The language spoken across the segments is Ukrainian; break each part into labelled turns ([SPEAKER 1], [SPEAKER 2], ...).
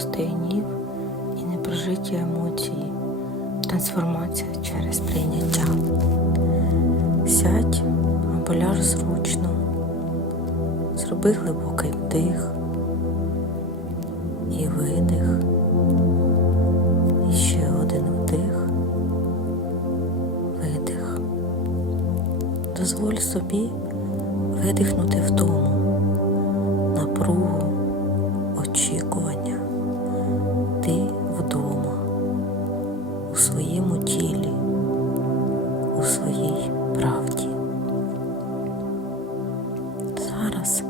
[SPEAKER 1] пустий гнів і непрожиті емоції, трансформація через прийняття. Сядь або ляж зручно, зроби глибокий вдих і видих, ще один вдих, видих. Дозволь собі видихнути втому, напругу, у своїй правді. Зараз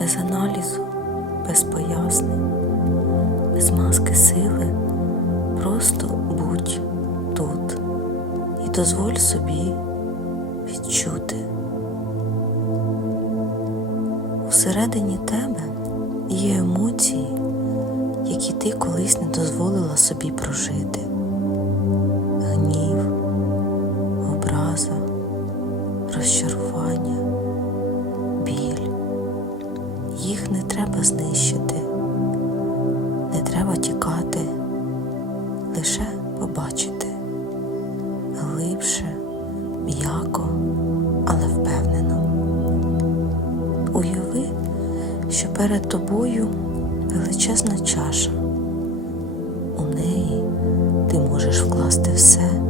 [SPEAKER 1] без аналізу, без пояснень, без маски сили, просто будь тут і дозволь собі відчути. Усередині тебе є емоції, які ти колись не дозволила собі прожити. Гнів, образа, розчарування, біль. Їх не треба знищити, не треба тікати, лише побачити глибше, м'яко, але впевнено. Уяви, що перед тобою величезна чаша. У неї ти можеш вкласти все,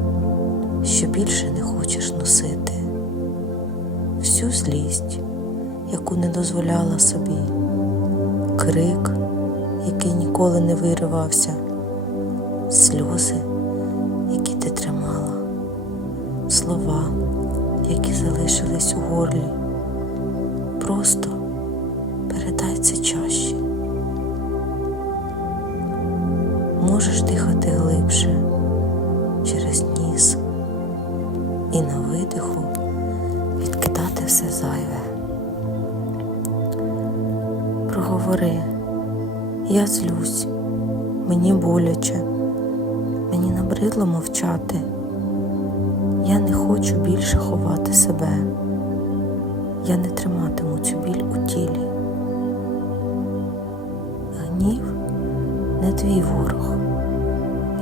[SPEAKER 1] що більше не хочеш носити, всю злість, яку не дозволяла собі, крик, який ніколи не виривався, сльози, які ти тримала, слова, які залишились у горлі. Просто передай це чаще. Можеш дихати глибше через і на видиху відкидати все зайве. Проговори, я злюсь, мені боляче, мені набридло мовчати. Я не хочу більше ховати себе. Я не триматиму цю біль у тілі. Гнів не твій ворог.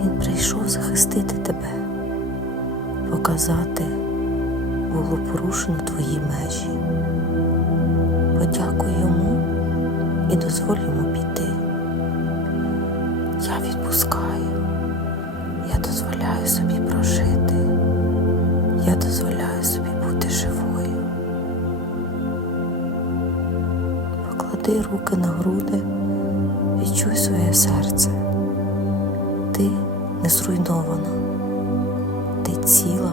[SPEAKER 1] Він прийшов захистити тебе, показати, було порушено твої межі. Подякуй йому і дозволь йому піти. Я відпускаю, я дозволяю собі прожити, я дозволяю собі бути живою. Поклади руки на груди, відчуй своє серце. Ти не зруйнована, ти ціла,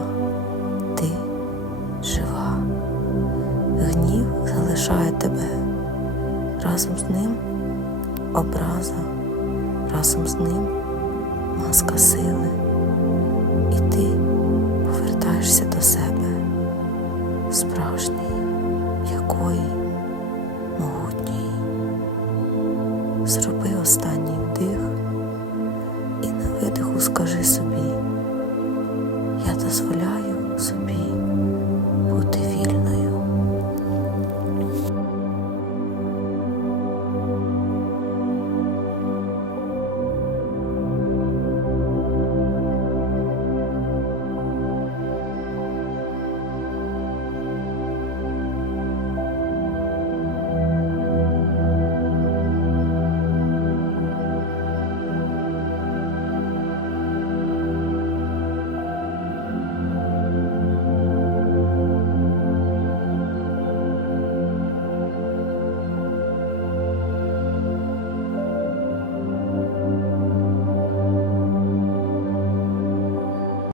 [SPEAKER 1] ти жива, гнів залишає тебе, разом з ним образа, разом з ним маска сили, і ти повертаєшся до себе, справжньої, якої могутньої. Зроби останній вдих і на видиху скажи собі.